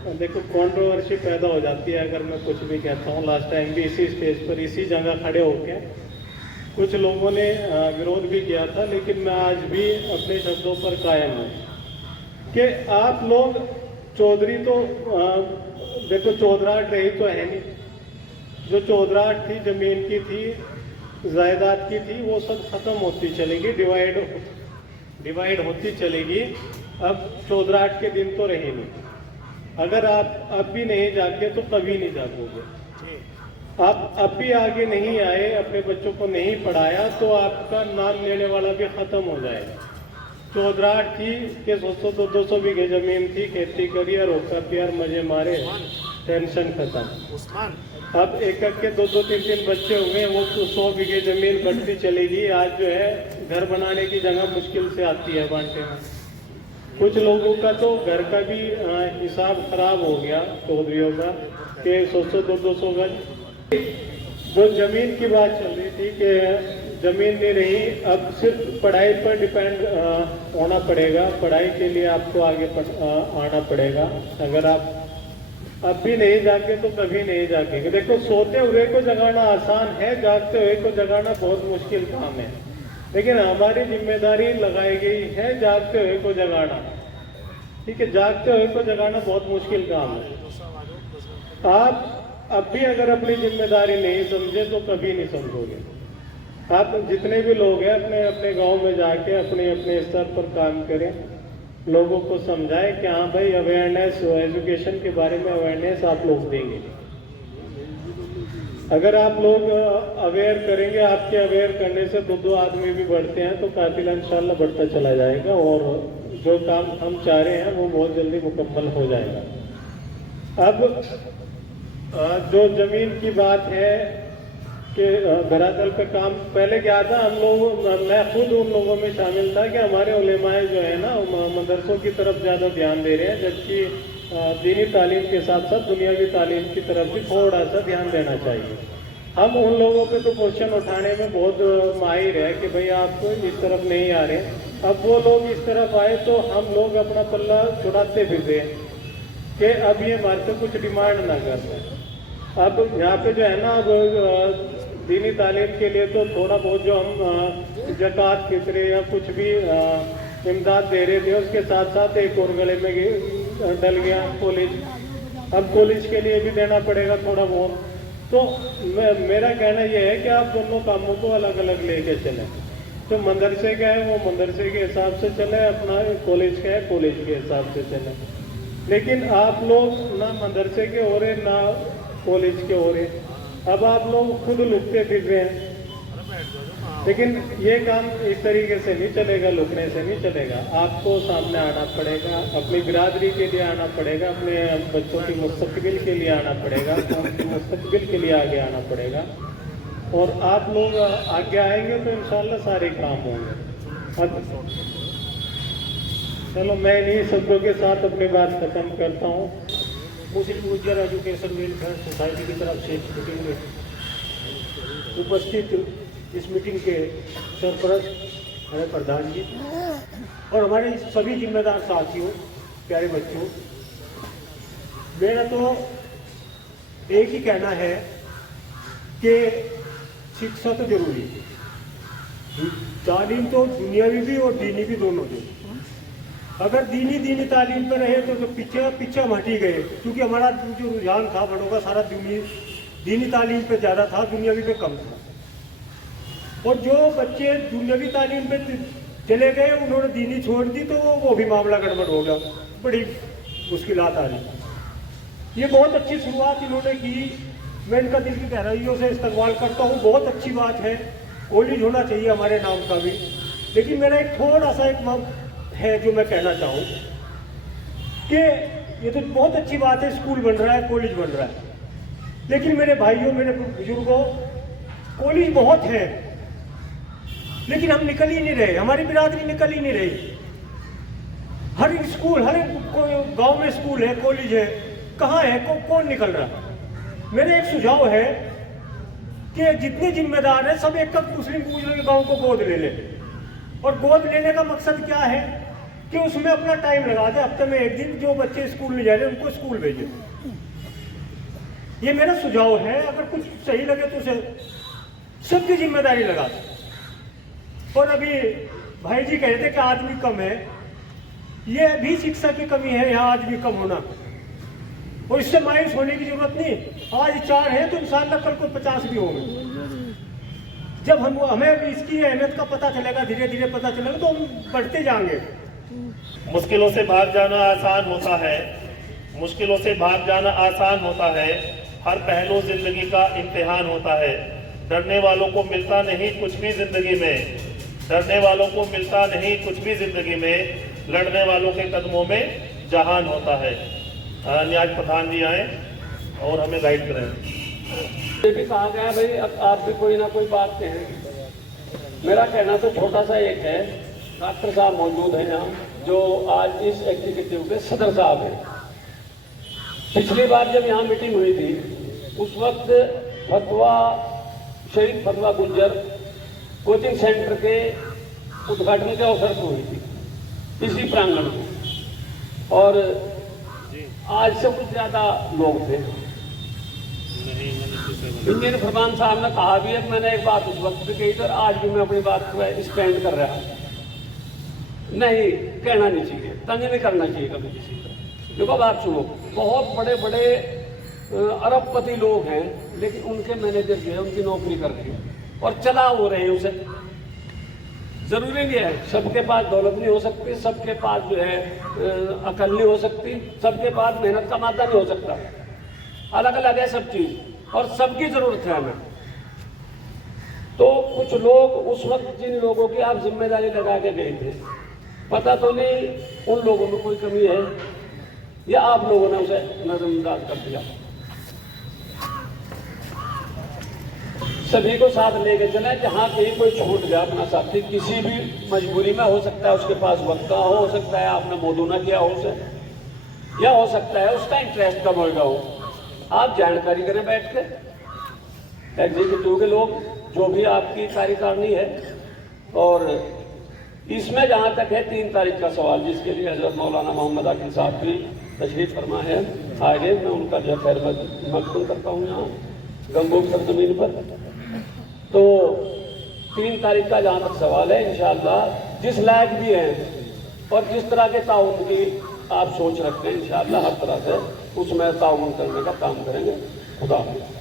देखो कंट्रोवर्सी पैदा हो जाती है अगर मैं कुछ भी कहता हूँ। लास्ट टाइम भी इसी स्टेज पर इसी जगह खड़े होकर कुछ लोगों ने विरोध भी किया था, लेकिन मैं आज भी अपने शब्दों पर कायम हूँ कि आप लोग चौधरी तो देखो चौधराहट रही तो है नहीं। जो चौधराहट थी जमीन की थी, जायदाद की थी, वो सब खत्म होती चलेगी, डिवाइड होती चलेगी। अब चौधराहट के दिन तो रहे नहीं। अगर आप अब भी नहीं जागे तो कभी नहीं जागोगे। आप अब भी आगे नहीं आए, अपने बच्चों को नहीं पढ़ाया, तो आपका नाम लेने वाला भी खत्म हो जाएगा। चौधराहट थी कि 200 बीघे जमीन थी, खेती करी और होकर प्यार मजे मारे, टेंशन खत्म। अब एक के 2-3 बच्चे होंगे, वो 100 बीघे जमीन बढ़ती चलेगी। आज जो है घर बनाने की जगह मुश्किल से आती है बांटे में। कुछ लोगों का तो घर का भी हिसाब खराब हो गया चौधरियों का कि 100-200 गज। जो जमीन की बात चल रही थी कि जमीन नहीं रही, अब सिर्फ पढ़ाई पर डिपेंड होना पड़ेगा। पढ़ाई के लिए आपको आगे आना पड़ेगा। अगर आप अब भी नहीं जागे तो कभी नहीं जागेंगे। देखो सोते हुए को जगाना आसान है, जागते हुए को जगाना बहुत मुश्किल काम है। लेकिन हमारी जिम्मेदारी लगाई गई है जागते हुए को जगाना। ठीक है, जागते हुए को जगाना बहुत मुश्किल काम है। आप अब भी अगर अपनी जिम्मेदारी नहीं समझे तो कभी नहीं समझोगे। आप जितने भी लोग हैं अपने अपने गांव में जाके अपने अपने स्तर पर काम करें, लोगों को समझाएं कि हाँ भाई अवेयरनेस, एजुकेशन के बारे में अवेयरनेस आप लोग देंगे। अगर आप लोग अवेयर करेंगे, आपके अवेयर करने से 2 आदमी भी बढ़ते हैं तो काफिला इंशाल्लाह बढ़ता चला जाएगा और जो काम हम चाह रहे हैं वो बहुत जल्दी मुकम्मल हो जाएगा। अब जो जमीन की बात है कि धरातल पे काम पहले क्या था, मैं खुद उन लोगों में शामिल था कि हमारे उलेमाए जो है ना मदरसों की तरफ ज़्यादा ध्यान दे रहे हैं, जबकि दीनी तालीम के साथ साथ दुनियावी तालीम की तरफ भी थोड़ा सा ध्यान देना चाहिए। हम उन लोगों पे तो क्वेश्चन उठाने में बहुत माहिर है कि भाई आप इस तरफ नहीं आ रहे। अब वो लोग इस तरफ आए तो हम लोग अपना पल्ला छुड़ाते फिर रहे कि अब ये हमारे से कुछ डिमांड ना कर रहे। अब यहाँ पे जो है ना, अब दीनी तालीम के लिए तो थोड़ा बहुत जो हम ज़कात फित्रे या कुछ भी इमदाद दे रहे थे, उसके साथ साथ एक और गले में डल गया कॉलेज। अब कॉलेज के लिए भी देना पड़ेगा थोड़ा बहुत। तो मेरा कहना यह है कि आप दोनों कामों को अलग अलग लेके चलें। जो मदरसे का है वो मदरसे के हिसाब से चले, अपना कॉलेज का है कॉलेज के हिसाब से चले। लेकिन आप लोग ना मदरसे के हो रहे ना कॉलेज के हो रहे। अब आप लोग खुद लुकते फिर रहे हैं। लेकिन ये काम इस तरीके से नहीं चलेगा, लुकने से नहीं चलेगा। आपको सामने आना पड़ेगा, अपनी बिरादरी के लिए आना पड़ेगा, अपने बच्चों की मुस्तकबिल के लिए आना पड़ेगा, उनकी मुस्तकबिल के लिए आगे आना पड़ेगा। और आप लोग आगे आएंगे तो इंशाल्लाह सारे काम होंगे। अब चलो मैं इन्हीं शब्दों के साथ अपनी बात खत्म करता हूँ। मुस्लिम गुर्जर एजुकेशन वेलफेयर सोसाइटी की तरफ से मीटिंग में उपस्थित इस मीटिंग के सरपरस्त हमारे प्रधान जी और हमारे सभी जिम्मेदार साथियों, प्यारे बच्चों, मेरा तो एक ही कहना है कि शिक्षा तो जरूरी है। तालीम तो दुनियावी भी और दीनी भी दोनों जो। अगर दीनी तालीम पर रहे तो पीछे हम हटी गए, क्योंकि हमारा जो रुझान था बड़ों का सारा दीनी तालीम पे ज़्यादा था, दुनियावी पे कम था। और जो बच्चे दुनियावी तालीम पे चले गए, उन्होंने दीनी छोड़ दी तो वो भी मामला गड़बड़ हो गया, बड़ी मुश्किलात आ रही। ये बहुत अच्छी शुरुआत इन्होंने की, मैं इनका दिल की गहराइयों से इस्तकबाल करता हूँ। बहुत अच्छी बात है, कॉलेज होना चाहिए हमारे नाम का भी। लेकिन मेरा एक थोड़ा सा एक है जो मैं कहना चाहूँ कि ये तो बहुत अच्छी बात है, स्कूल बन रहा है, कॉलेज बन रहा है, लेकिन मेरे भाइयों, मेरे बुजुर्गों, कॉलेज बहुत है लेकिन हम निकल ही नहीं रहे, हमारी बिरादरी निकल ही नहीं रही। हर स्कूल, हर गांव में स्कूल है, कॉलेज है, कहाँ है, कौन निकल रहा। मेरा एक सुझाव है कि जितने जिम्मेदार हैं सब एक मुस्लिम गांव को गोद ले ले। और गोद लेने का मकसद क्या है कि उसमें अपना टाइम लगा दे, हफ्ते में एक दिन जो बच्चे स्कूल नहीं जा रहे उनको स्कूल भेजे। ये मेरा सुझाव है, अगर कुछ सही लगे तो उसे सबकी जिम्मेदारी लगा दे। और अभी भाई जी कह रहे थे कि आदमी कम है, ये भी शिक्षा की कमी है यहाँ आदमी कम होना, और इससे मायूस होने की जरूरत नहीं। आज 4 है तो इंशाअल्लाह कल को 50 भी होंगे। जब हमें इसकी अहमियत का पता चलेगा, धीरे धीरे पता चलेगा, तो हम बढ़ते जाएंगे। मुश्किलों से भाग जाना आसान होता है, मुश्किलों से भाग जाना आसान होता है, हर पहलू जिंदगी का इम्तिहान होता है। डरने वालों को मिलता नहीं कुछ भी जिंदगी में, डरने वालों को मिलता नहीं कुछ भी जिंदगी में, लड़ने वालों के कदमों में जहान होता है। न्याज प्रधान जी आए और हमें गाइड करें। ये भी कहा गया भाई, अब आप भी कोई ना कोई बात कहें। मेरा कहना तो छोटा सा एक है, डॉक्टर साहब मौजूद हैं यहाँ, जो आज इस एग्जीक्यूटिव के सदर साहब हैं। पिछली बार जब यहाँ मीटिंग हुई थी उस वक्त फतवा शहीद फतवा गुज्जर कोचिंग सेंटर के उद्घाटन के अवसर पर हुई थी इसी प्रांगण में, और आज से कुछ ज्यादा लोग थे। इंजीनियर फरमान साहब ने कहा भी है, मैंने एक बात उस वक्त भी कही थी और आज भी मैं अपनी बात को स्टैंड कर रहा हूँ। नहीं कहना नहीं चाहिए, तंग नहीं करना चाहिए कभी किसी को। देखो बात सुनो, बहुत बड़े बड़े अरबपति लोग हैं, लेकिन उनके मैनेजर जो है उनकी नौकरी कर रही है और चला हो रहे हैं उसे। जरूरी नहीं है, सबके पास दौलत नहीं हो सकती, सबके पास जो है अकल नहीं हो सकती, सबके पास मेहनत का मादा नहीं हो सकता। अलग अलग है सब चीज, और सबकी जरूरत है हमें। तो कुछ लोग उस वक्त जिन लोगों की आप जिम्मेदारी लगा के गए थे, पता तो नहीं उन लोगों में कोई कमी है या आप लोगों ने उसे नजरअंदाज कर दिया। सभी को साथ लेके चले, जहाँ कहीं कोई छूट गया अपना साथी किसी भी मजबूरी में, हो सकता है उसके पास वक्त का हो सकता है आपने मौजूद ना किया हो उसे, या हो सकता है उसका इंटरेस्ट कम हो गया हो। आप जानकारी करें बैठ के, एग्जीक्यूटिव के लोग, जो भी आपकी कार्यकारिणी है। और इसमें जहाँ तक है 3 तारीख का सवाल, जिसके लिए हजरत मौलाना मोहम्मद आकिल साहब भी तशरीफ फरमा है आगे, मैं उनका जो खैर मकबूल करता हूँ यहाँ गंगोह सरजमीन पर। तो 3 तारीख का जहाँ तक सवाल है, इंशाअल्लाह जिस लायक भी हैं और जिस तरह के ताउन की आप सोच रखते हैं, इंशाअल्लाह हर तरह से उसमें ताउन करने का काम करेंगे। खुदा हाफ़िज़।